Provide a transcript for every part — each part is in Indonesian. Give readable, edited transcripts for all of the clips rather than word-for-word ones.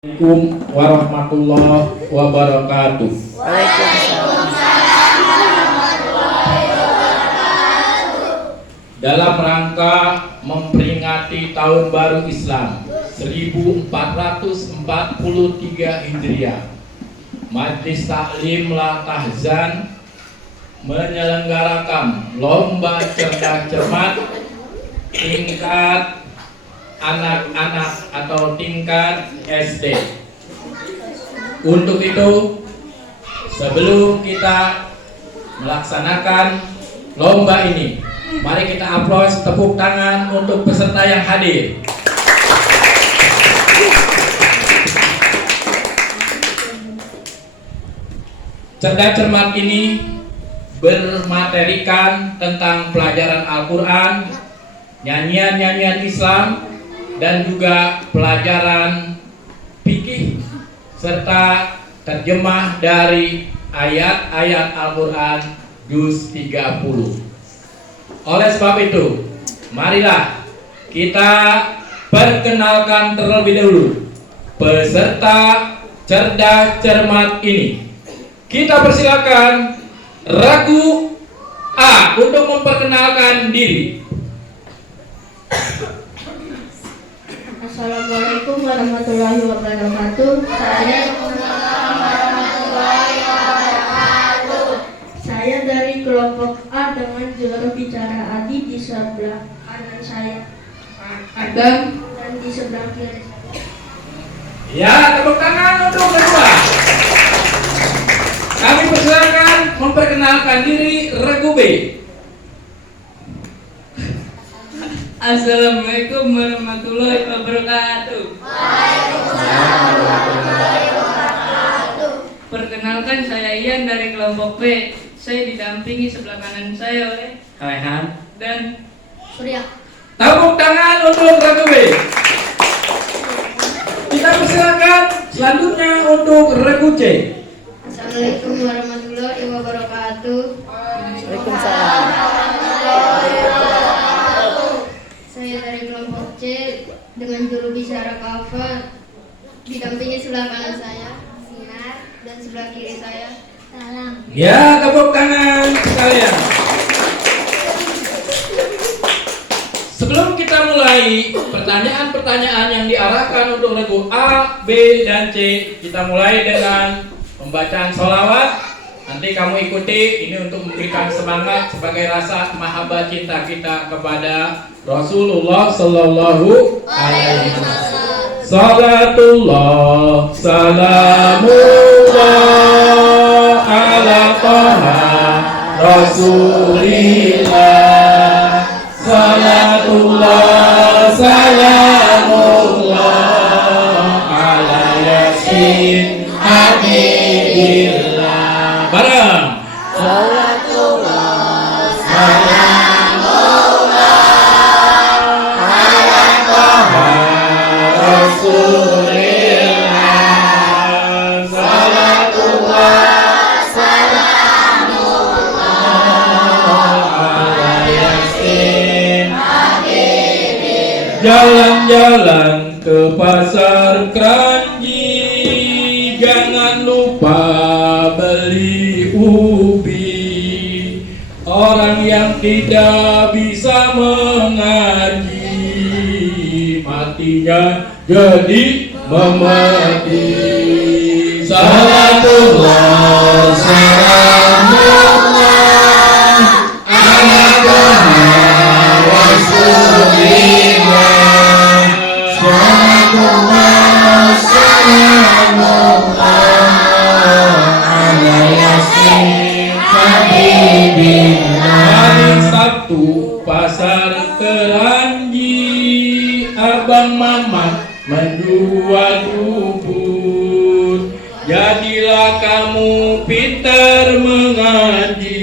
Assalamualaikum warahmatullahi wabarakatuh. Dalam rangka memperingati Tahun Baru Islam 1443 Hijriah, Majelis Taklim La Tahzan menyelenggarakan lomba cerdas cermat tingkat anak-anak atau tingkat SD. Untuk itu, sebelum kita melaksanakan lomba ini, mari kita aplaus, tepuk tangan untuk peserta yang hadir. Cerdas cermat ini bermaterikan tentang pelajaran Al-Quran, nyanyian-nyanyian Islam, dan juga pelajaran fikih serta terjemah dari ayat-ayat Al-Quran juz 30. Oleh sebab itu, marilah kita perkenalkan terlebih dahulu peserta cerdas cermat ini. Kita persilakan Ragu A untuk memperkenalkan diri. Assalamualaikum warahmatullahi wabarakatuh. Saya dari kelompok A dengan juru bicara Adi di sebelah kanan saya dan di sebelah kiri saya. Ya, tepuk tangan untuk kedua. Kami persilakan memperkenalkan diri Regu B. Assalamualaikum warahmatullahi wabarakatuh. Waalaikumsalam warahmatullahi wabarakatuh. Perkenalkan, saya Ian dari kelompok B. Saya didampingi sebelah kanan saya oleh Rehan dan Surya. Tepuk tangan untuk Regu B. Kita persilakan selanjutnya untuk Regu C. Assalamualaikum warahmatullahi wabarakatuh. Waalaikumsalam. Saya dari kelompok C dengan juru bicara Kafar, didampingi sebelah kanan saya Sinar dan sebelah kiri saya Salam. Ya, tepuk tangan sekalian. Sebelum kita mulai pertanyaan-pertanyaan yang diarahkan untuk regu A, B, dan C, kita mulai dengan pembacaan sholawat. Nanti kamu ikuti, ini untuk memberikan semangat sebagai rasa mahabbah cinta kita kepada Rasulullah Sallallahu Alaihi Wasallam. Salatullah, salamullah ala Taha Rasulillah. Salatullah, salamullah ala Yasin Habibillah. Bareng. Salatullah, Rasulillah. Salatullah, ala Yasin. Jalan-jalan ke pasar Kranji, jangan lupa beli ubi. Orang yang tidak bisa mengaji, matinya jadi memati. Salatullah, salamullah ala Taha Rasulillah. Salatullah, salamullah ala Yasin Habibillah. Hari Sabtu pasar Keranji, Abang Mamat menjual bubur. Jadilah kamu pintar mengaji,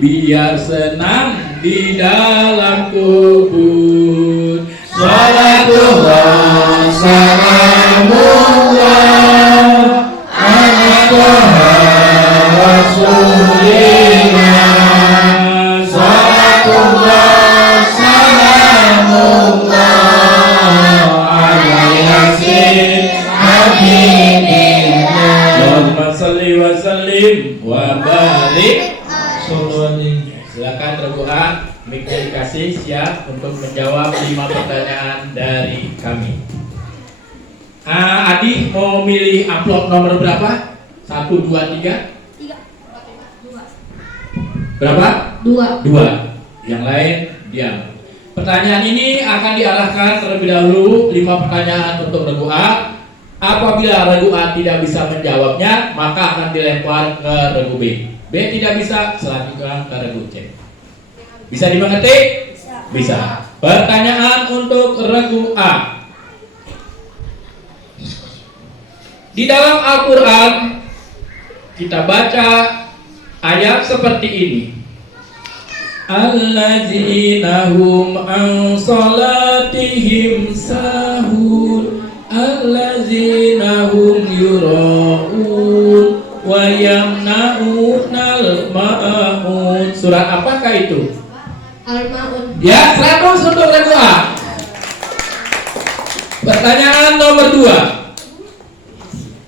biar senang di dalam kubur. Salatullah, salamullah ala Taha Rasulillah. Salatullah, salamullah ala Yasin Allahumma salli wa sallim wa barik. Silakan regu A, mic-nya dikasih, siap untuk menjawab 5 pertanyaan dari kami. Adi mau milih amplop nomor berapa? 1, 2, 3? Berapa? 2. Yang lain diam. Pertanyaan ini akan diarahkan terlebih dahulu 5 pertanyaan untuk regu A. Apabila regu A tidak bisa menjawabnya, maka akan dilempar ke regu B. B tidak bisa, selanjutnya ke regu C. Bisa dimengerti? Bisa. Pertanyaan untuk regu A. Di dalam Al-Quran kita baca ayat seperti ini. Alladzina hum an salatihim sahun, alladzina hum yura'un wa yamna'unal ma'un. Surat apakah itu? Al-Ma'un. Ya, 100 untuk regu A. Pertanyaan nomor 2.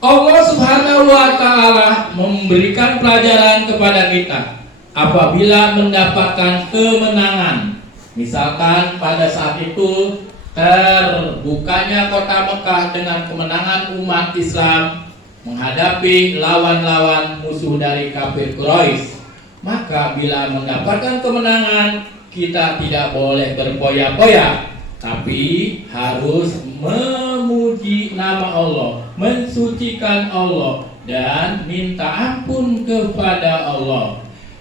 Allah Subhanahu wa Ta'ala memberikan pelajaran kepada kita apabila mendapatkan kemenangan. Misalkan pada saat itu terbukanya kota Mekah dengan kemenangan umat Islam menghadapi lawan-lawan musuh dari kafir Quraisy. Maka bila mendapatkan kemenangan, kita tidak boleh berpoya-poya, tapi harus memuji nama Allah, mensucikan Allah, dan minta ampun kepada Allah.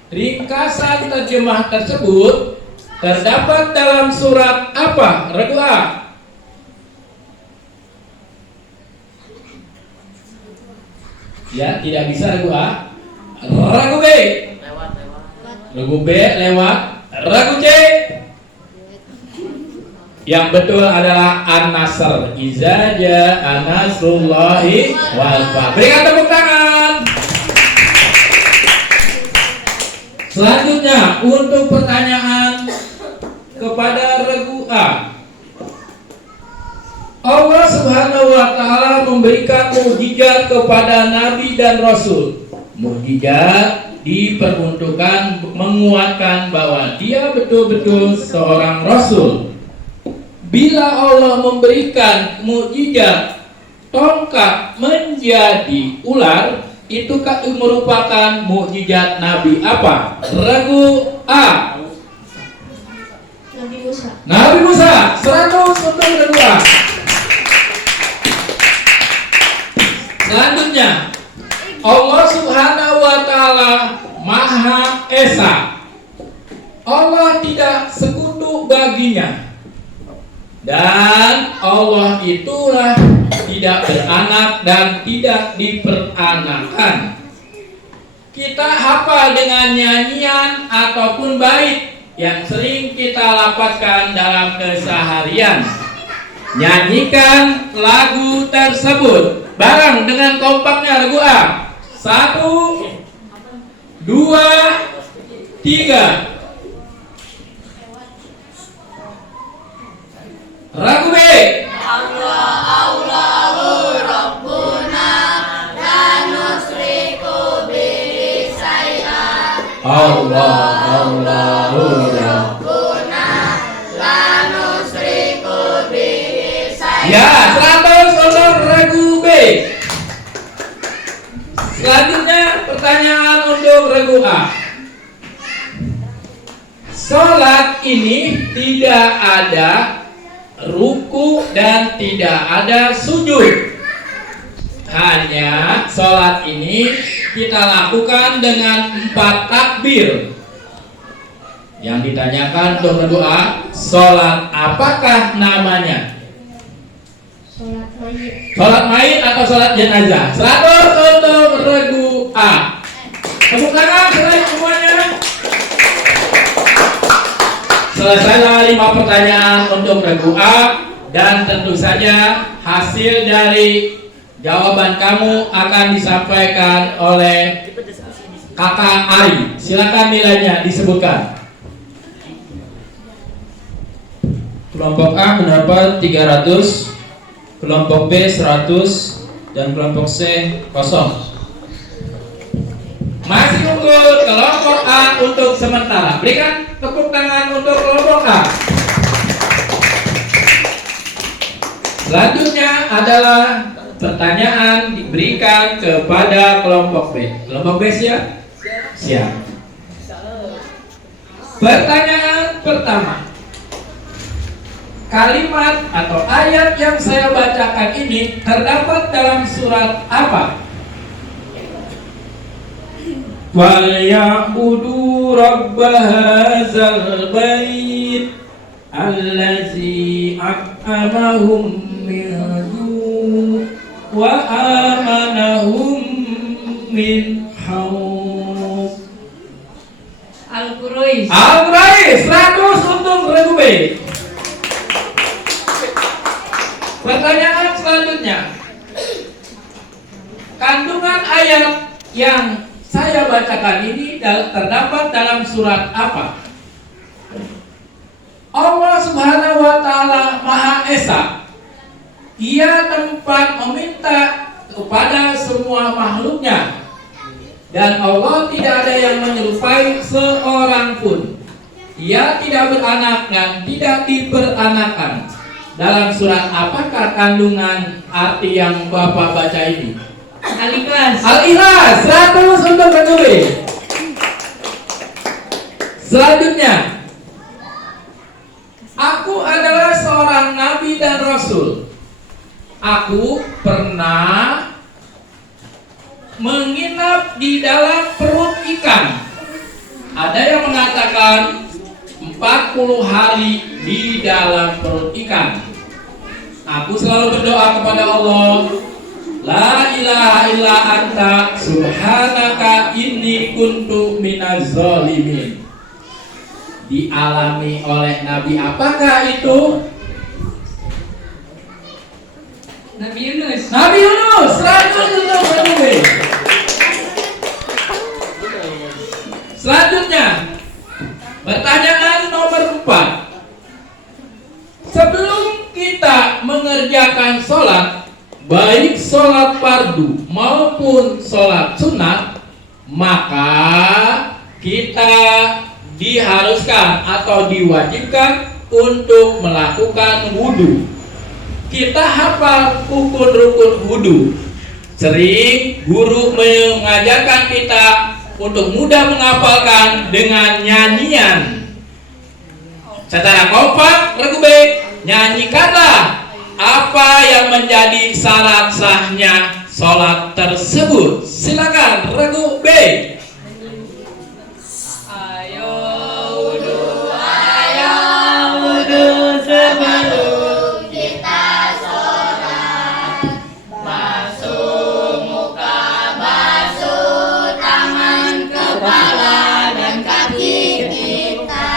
Ringkasan terjemah tersebut terdapat dalam surat apa? Regu A. Ya, tidak bisa regu A. Regu B. Regu B lewat. Regu C. Yang betul adalah An-Nasr. Iza jaa nasrullahi wal fath. Berikan tepuk tangan. Selanjutnya untuk pertanyaan kepada regu A. Allah Subhanahu wa Ta'ala memberikan mukjizat kepada Nabi dan Rasul. Mukjizat diperuntukkan menguatkan bahwa dia betul-betul seorang Rasul. Bila Allah memberikan mukjizat tongkat menjadi ular, itu merupakan mukjizat Nabi apa? Regu A. Nabi Musa. Nabi Musa. 100 untuk regu A. Selanjutnya, Allah Subhanahu wa Ta'ala Maha Esa. Allah tidak sekutu baginya. Dan Allah itulah tidak beranak dan tidak diperanakan. Kita hafal dengan nyanyian ataupun bait yang sering kita lafazkan dalam keseharian. Nyanyikan lagu tersebut bareng dengan kompaknya regu A. 1, 2, 3. Ragu B. Allahu Rabbuna la nusriku bihi syai'an. Allahu Rabbuna la nusriku bihi syai'an. Ya, 100 untuk regu B. Selanjutnya pertanyaan untuk regu A. Salat ini tidak ada ruku dan tidak ada sujud. Hanya sholat ini kita lakukan dengan 4 takbir. Yang ditanyakan untuk regu A, sholat apakah namanya? Sholat mayit. Sholat mayit atau sholat jenazah? 100 untuk regu A. Tepuk tangan semuanya. Selesailah 5 pertanyaan untuk regu A, dan tentu saja hasil dari jawaban kamu akan disampaikan oleh Kakak Ari. Silakan nilainya disebutkan. Kelompok A mendapat 300, kelompok B 100, dan kelompok C kosong. Masih unggul kelompok A untuk sementara. Berikan tepuk tangan untuk kelompok A. Selanjutnya adalah pertanyaan diberikan kepada kelompok B. Kelompok B siap? Siap. Pertanyaan pertama. Kalimat atau ayat yang saya bacakan ini terdapat dalam surat apa? Walyabudu rabba hadzal bait allazi at'amahum min ju' wa amanahum min khawf. Al-Quraish. Al-Quraish 100 untuk regu B. Pertanyaan selanjutnya. Kandungan ayat yang saya bacakan ini terdapat dalam surat apa? Allah Subhanahu wa Ta'ala Maha Esa. Ia tempat meminta kepada semua makhluknya, dan Allah tidak ada yang menyerupai seorang pun. Ia tidak beranak dan tidak diperanakan. Dalam surat apakah kandungan arti yang Bapak baca ini? Al-Ikhlas. Al-Ikhlas 100 untuk kedua. Selanjutnya, aku adalah seorang nabi dan rasul. Aku pernah menginap di dalam perut ikan. Ada yang mengatakan 40 hari di dalam perut ikan. Aku selalu berdoa kepada Allah, la ilaha illa anta subhanaka inni kuntu minaz zalimin. Dialami oleh Nabi apakah itu? Nabi Yunus. Nabi Yunus 100 untuk kedua. Selanjutnya, pertanyaan nomor 4. Sebelum kita mengerjakan sholat, baik sholat fardu maupun sholat sunat, maka kita diharuskan atau diwajibkan untuk melakukan wudhu. Kita hafal rukun-rukun wudhu. Sering guru mengajarkan kita untuk mudah menghafalkan dengan nyanyian. Secara kompak, regu B, nyanyikanlah apa yang menjadi syarat sahnya sholat tersebut. Silakan regu B. Ayo wudu sebelum kita sholat. Basuh muka, basuh tangan, kepala dan kaki kita.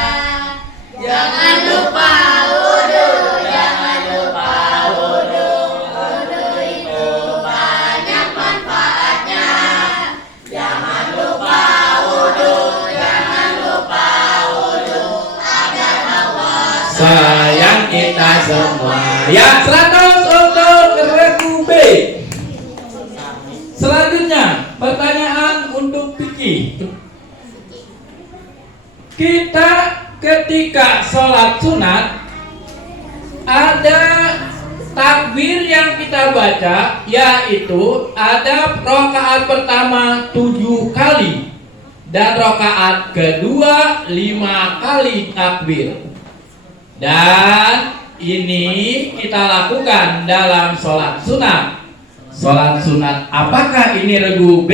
Jangan lupa wudu, jangan lupa wudu. Wudu itu banyak manfaatnya. Jangan lupa wudu, jangan lupa wudu. Agar Allah Sayang kita semua. Ya 100 untuk regu B. Selanjutnya, pertanyaan untuk Piki. Kita ketika sholat sunat ada takbir yang kita baca, yaitu ada rakaat pertama 7 kali dan rakaat kedua 5 kali takbir. Dan ini kita lakukan dalam sholat sunat. Sholat sunat apakah ini regu B?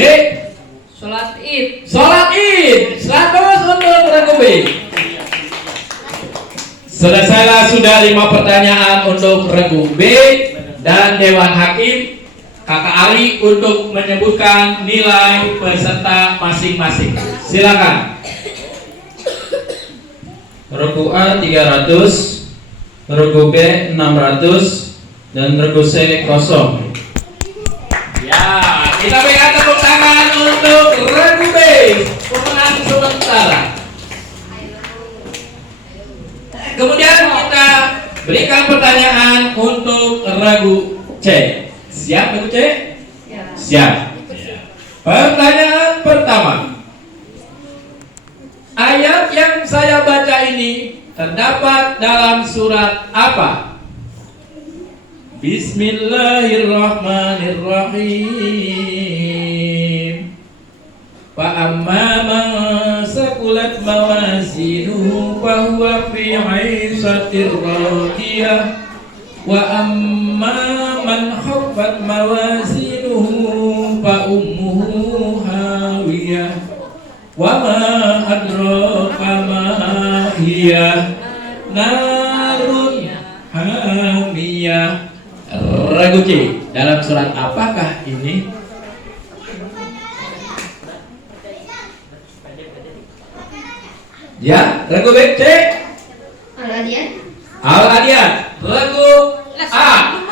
sholat Id. Sholat Id 100 untuk regu B. Selesailah sudah 5 pertanyaan untuk regu B dan Dewan Hakim. Kakak Ali untuk menyebutkan nilai peserta masing-masing. Silakan. Regu A 300, regu B 600, dan regu C kosong. Ya, kita berikan tepuk tangan untuk regu B, pemenang sementara. Kemudian kita berikan pertanyaan untuk regu C. Siap regu C? Siap. Pertanyaan pertama. Ayat yang saya baca ini terdapat dalam surat apa? Bismillahirrahmanirrahim. Fa'amma man saqulat mawazinuhu fahuwa fi 'ishatir radiyah wa amma man khaffat mawazinuhu fa ummuhu hawiyah wa ma adraka ma hiya narun hamiyah. Ragu C, dalam surat apakah ini? Ya, ragu B, C. Al-Adiyat. Al-Adiyat. Ragu A.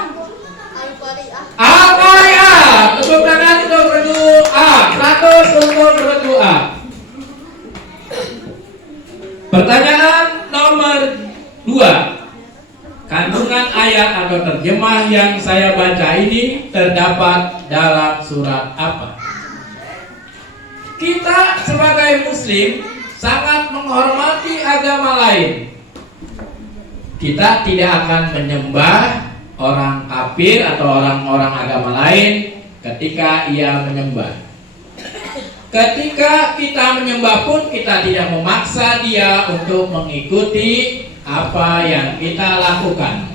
Al-Qari'ah. Tepuk tangan untuk ragu A. 100 untuk ragu A. Pertanyaan nomor 2. Kandungan ayat atau terjemah yang saya baca ini terdapat dalam surat apa? Kita sebagai muslim sangat menghormati agama lain. Kita tidak akan menyembah orang kafir atau orang-orang agama lain ketika ia menyembah. Ketika kita menyembah pun kita tidak memaksa dia untuk mengikuti apa yang kita lakukan.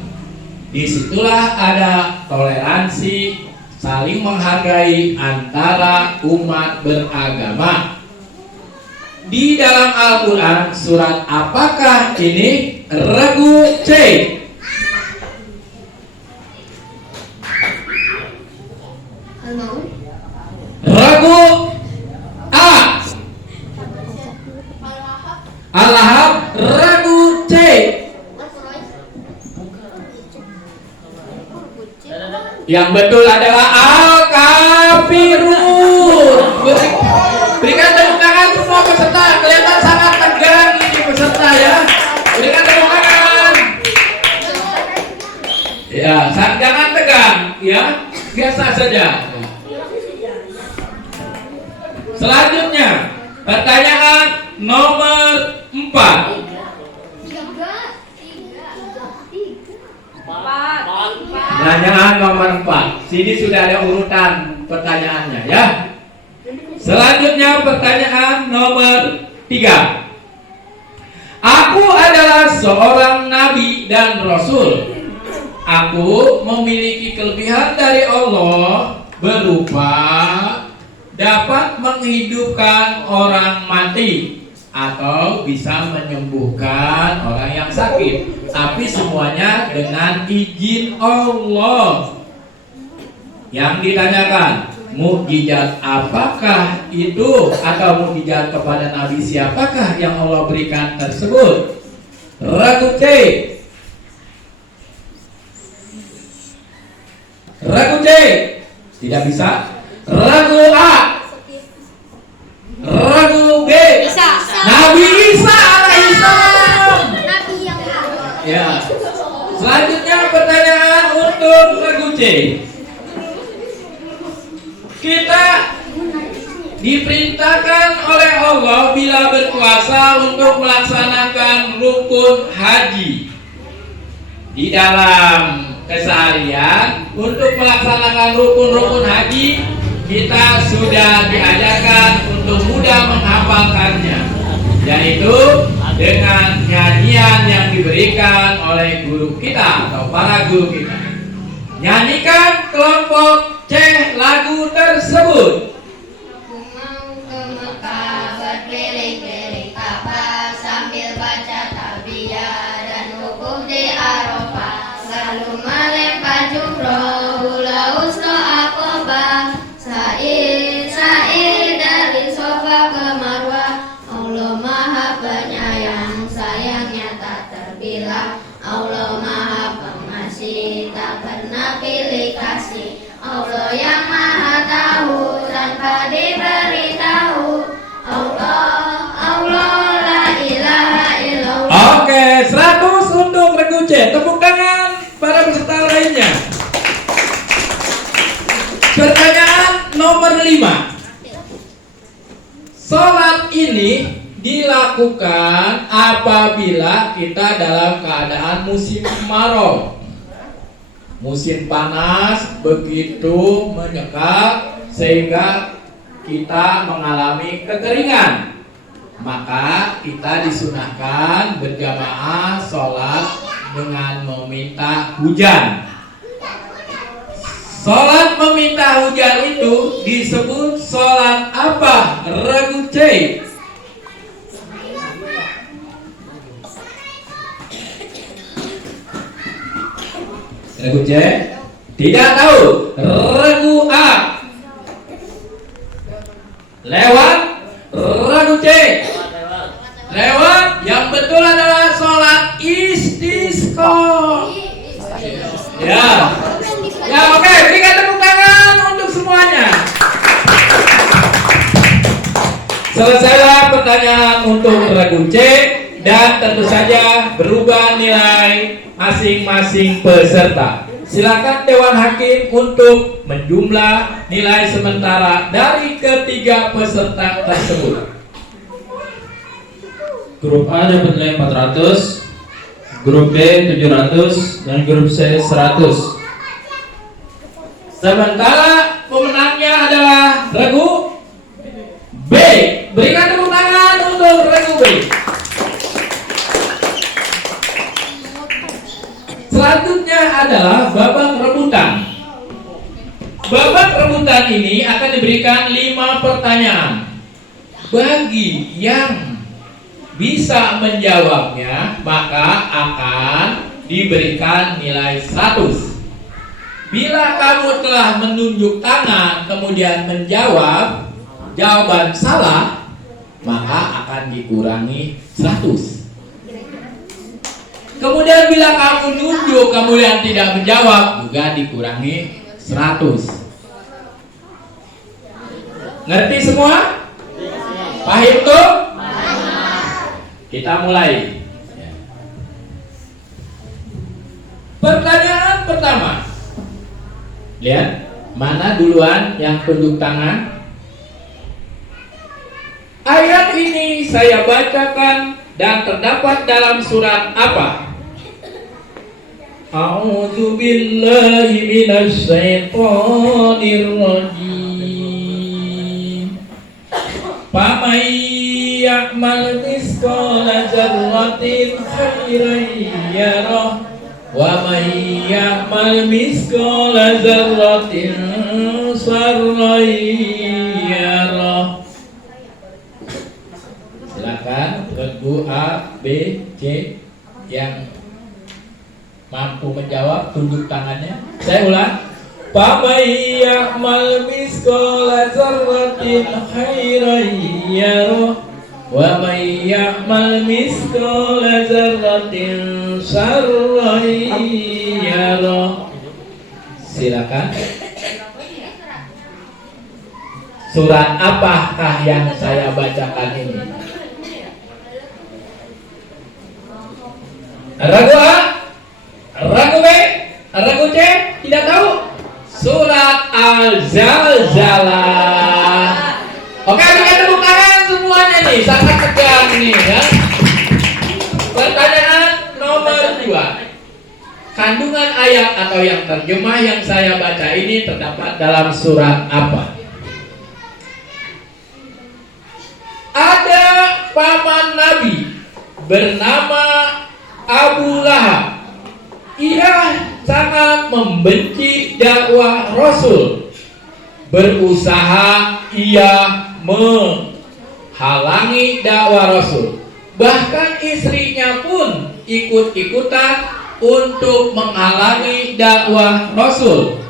Disitulah ada toleransi, saling menghargai antara umat beragama. Di dalam Al-Quran surat apakah ini? Ragu C. Al-Maun. Ragu A. Al-Lahab. Ragu C. Yang betul adalah Al-Kafirun. Berikan tepuk tangan semua peserta. Kelihatan sangat tegang ini peserta ya. Berikan tepuk tangan. Ya, jangan tegang ya. Biasa saja. Selanjutnya, pertanyaan nomor 4. Pertanyaan nomor 4. Sini sudah ada urutan pertanyaannya ya. Selanjutnya pertanyaan nomor 3. Aku adalah seorang nabi dan rasul. Aku memiliki kelebihan dari Allah berupa dapat menghidupkan orang mati atau bisa menyembuhkan orang yang sakit, tapi semuanya dengan izin Allah. Yang ditanyakan, mukjizat apakah itu atau mukjizat kepada nabi siapakah yang Allah berikan tersebut? Ragu C. Ragu C. Tidak bisa. Ragu A. Ragu B. Nabi Isa alaihissalam. Ya. Selanjutnya pertanyaan untuk Ragu C. Kita diperintahkan oleh Allah bila berpuasa untuk melaksanakan rukun haji. Di dalam keseharian untuk melaksanakan rukun-rukun haji kita sudah diajarkan untuk mudah menghafalkannya, yaitu dengan nyanyian yang diberikan oleh guru kita atau para guru kita. Nyanyikan kelompok C lagu tersebut. Aku mau ke Mekah berkeliling-keliling Ka'bah sambil baca talbiyah dan wukuf di Arafah, lalu melempar jumroh hula husna Aqabah, sa'i dari Shafa ke Marwah. Allah Maha Penyayang, sayangnya tak terbilang. Allah Maha Pengasih, tak pernah pilih kasih. Allah yang Maha Tahu tanpa diberitahu. Allah la ilaha illallah. Oke, 100 untuk Regu C. Tepuk tangan para peserta lainnya. Pertanyaan nomor 5. Sholat ini dilakukan apabila kita dalam keadaan musim kemarau. Musim panas begitu menyekat sehingga kita mengalami kekeringan. Maka kita disunahkan berjamaah sholat dengan meminta hujan. Sholat meminta hujan itu disebut sholat apa? Regu C. Regu C? Tidak tahu. Regu A. Lewat. Regu C. Lewat. Yang betul adalah sholat istisqa. Ya. Ya, oke, berikan tepuk tangan untuk semuanya. Selesailah pertanyaan untuk regu C dan tentu saja berubah nilai masing-masing peserta. Silakan Dewan Hakim untuk menjumlah nilai sementara dari ketiga peserta tersebut. Grup A dapat nilai 400, grup B 700, dan grup C 100. Sementara pemenangnya adalah regu B. Berikan tepuk tangan untuk regu B. Selanjutnya adalah babak rebutan. Babak rebutan ini akan diberikan 5 pertanyaan. Bagi yang bisa menjawabnya, maka akan diberikan nilai 100. Bila kamu telah menunjuk tangan kemudian menjawab jawaban salah, maka akan dikurangi 100. Kemudian bila kamu nunjuk kemudian tidak menjawab, juga dikurangi 100. Ngerti semua? Paham tuh? Kita mulai. Pertanyaan pertama. Lihat, mana duluan yang tunjuk tangan? Ayat ini saya bacakan dan terdapat dalam surat apa? A'udzu billahi minasy syaithanir rajim. Faman ya'mal mithqala dzarratin khairan yarah wa man ya'mal mithqala dzarratin syarran yarah. Silakan regu A, B, C yang mampu menjawab tunjuk tangannya. Saya ulang. Faman ya'mal mithqala dzarratin khairan yarah wa man ya'mal mithqala dzarratin syarran yarah. Silakan. Surat apakah yang saya bacakan ini? Ragu A? Ragu B? Ragu C? Tidak tahu? Surat Al-Zalzalah. Oke, berikan tepuk tangan semuanya nih, sangat tegang nih ya. Pertanyaan nomor 2. Kandungan ayat atau yang terjemah yang saya baca ini terdapat dalam surat apa? Ada paman Nabi bernama Abu Lahab. Ia sangat membenci dakwah Rasul. Berusaha ia menghalangi dakwah Rasul. Bahkan istrinya pun ikut-ikutan untuk menghalangi dakwah Rasul.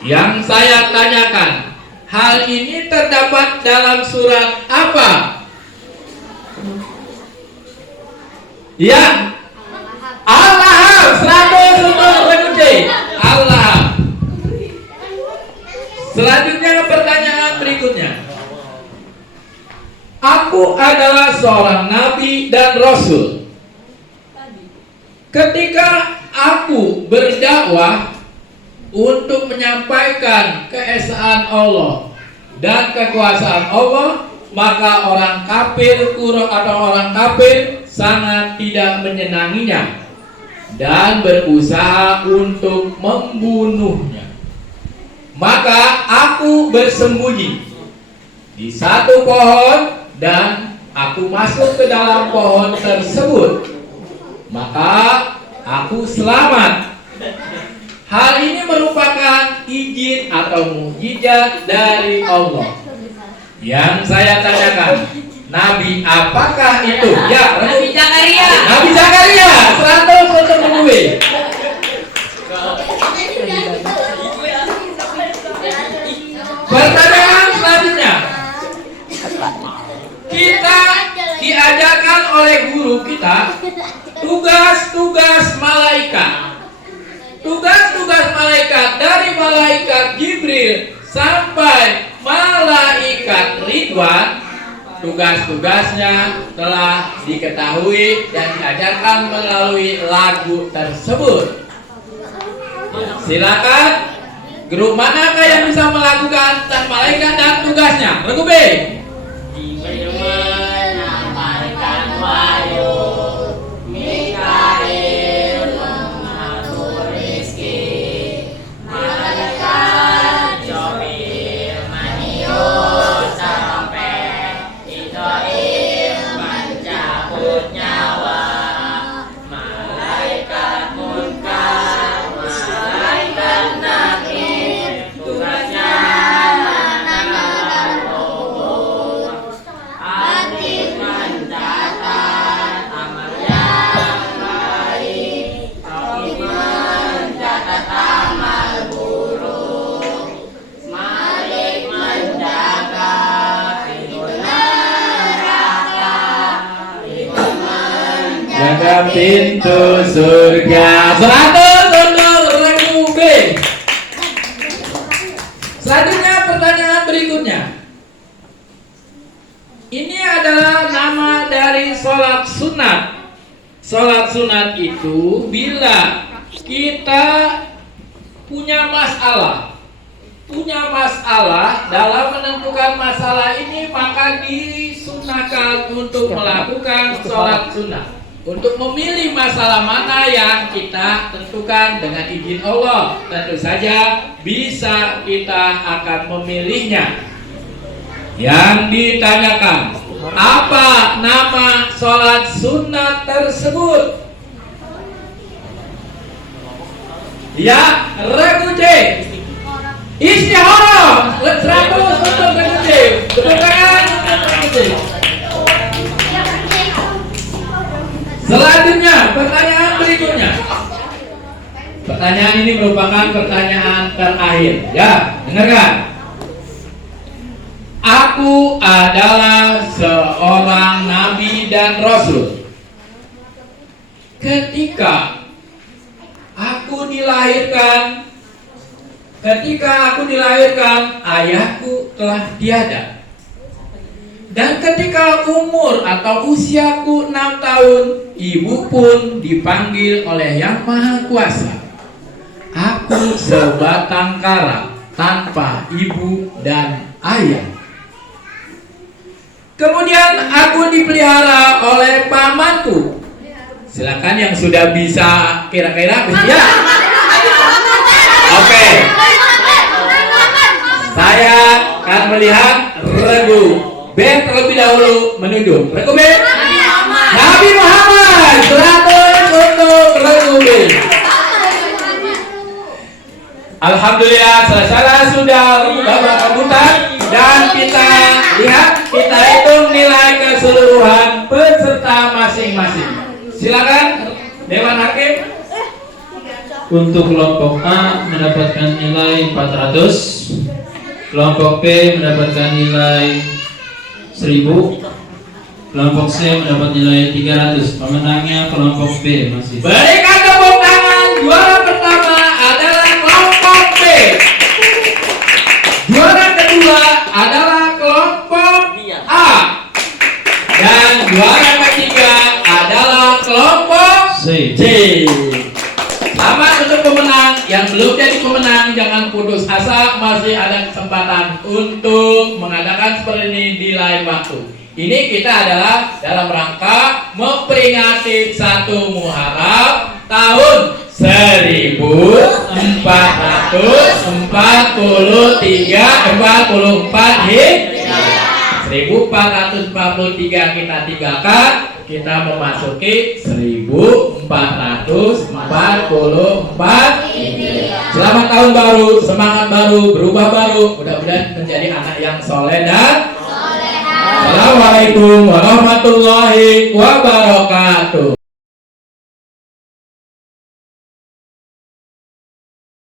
Yang saya tanyakan, hal ini terdapat dalam surat apa? Ya, Al-Lahab. 100 untuk regu C. Al-Lahab. Selanjutnya pertanyaan berikutnya. Aku adalah seorang nabi dan rasul. Ketika aku berdakwah, untuk menyampaikan keesaan Allah dan kekuasaan Allah, maka orang kafir atau orang kafir sangat tidak menyenanginya dan berusaha untuk membunuhnya. Maka aku bersembunyi di satu pohon dan aku masuk ke dalam pohon tersebut. Maka aku selamat. Hal ini merupakan izin atau mukjizat dari Allah. Yang saya tanyakan, Nabi apakah itu? Ya, Nabi Zakaria. Nabi Zakaria. 100 untuk menunggu. Pertanyaan selanjutnya. Kita diajarkan oleh guru kita tugas-tugas malaikat. Tugas-tugas malaikat dari malaikat Jibril sampai malaikat Ridwan, tugas-tugasnya telah diketahui dan diajarkan melalui lagu tersebut. Silakan, grup manakah yang bisa melakukan tes malaikat dan tugasnya? Regu B. Menyampaikan wahyu, Mikail mengatur rizki, malaikat Jibril meniup trompet, Israil mencabut nyawa, malaikat munkar, malaikat nakir, tugasnya menangkan kubur, hati mencatat amal yang baik, tapi mencatat amal buruk, Malik menjaga pintu neraka, Iman menjaga Jaga pintu surga. 100 untuk regu B. Selanjutnya pertanyaan berikutnya. Ini adalah nama dari sholat sunat. Sholat sunat itu bila kita punya masalah dalam menentukan masalah ini, maka disunahkan untuk melakukan sholat sunat, untuk memilih masalah mana yang kita tentukan dengan izin Allah. Tentu saja bisa kita akan memilihnya. Yang ditanyakan, apa nama sholat sunat tersebut? Ya, regu C. Istihara. 100 untuk regu C. Tepuk tangan untuk regu C. Selanjutnya, pertanyaan berikutnya. Pertanyaan ini merupakan pertanyaan terakhir. Ya, dengarkan. Aku adalah seorang nabi dan rasul. Ketika aku dilahirkan, ayahku telah tiada. Dan ketika umur atau usiaku 6 tahun, ibu pun dipanggil oleh Yang Maha Kuasa. Aku sebatang kara tanpa ibu dan ayah. Kemudian aku dipelihara oleh pamanku. Silakan yang sudah bisa kira-kira ya. Oke. Saya akan melihat regu B terlebih dahulu menunjuk. Regu B. Nabi Muhammad. 100 untuk regu B. Alhamdulillah, selesai sudah babak rebutan dan kita lihat, kita hitung nilai keseluruhan peserta masing-masing. Silakan Dewan Hakim. Untuk kelompok A mendapatkan nilai 400, kelompok B mendapatkan nilai 1000, kelompok C mendapat nilai 300. Pemenangnya kelompok B masih. Berikan tepuk tangan. Juara pertama adalah kelompok B. Juara kedua adalah kelompok A. Dan juara ketiga adalah kelompok C. C. Selamat untuk pemenang yang belum jadi pemenang jangan putus asa, masih ada kesempatan untuk mengadakan seperti ini di lain waktu. Ini kita adalah dalam rangka memperingati 1 Muharram tahun 1443 Hijriah. 1443 kita tinggalkan, kita memasuki 1444. Selamat tahun baru, semangat baru, berubah baru. Mudah-mudahan menjadi anak yang soleh dan Assalamualaikum warahmatullahi wabarakatuh.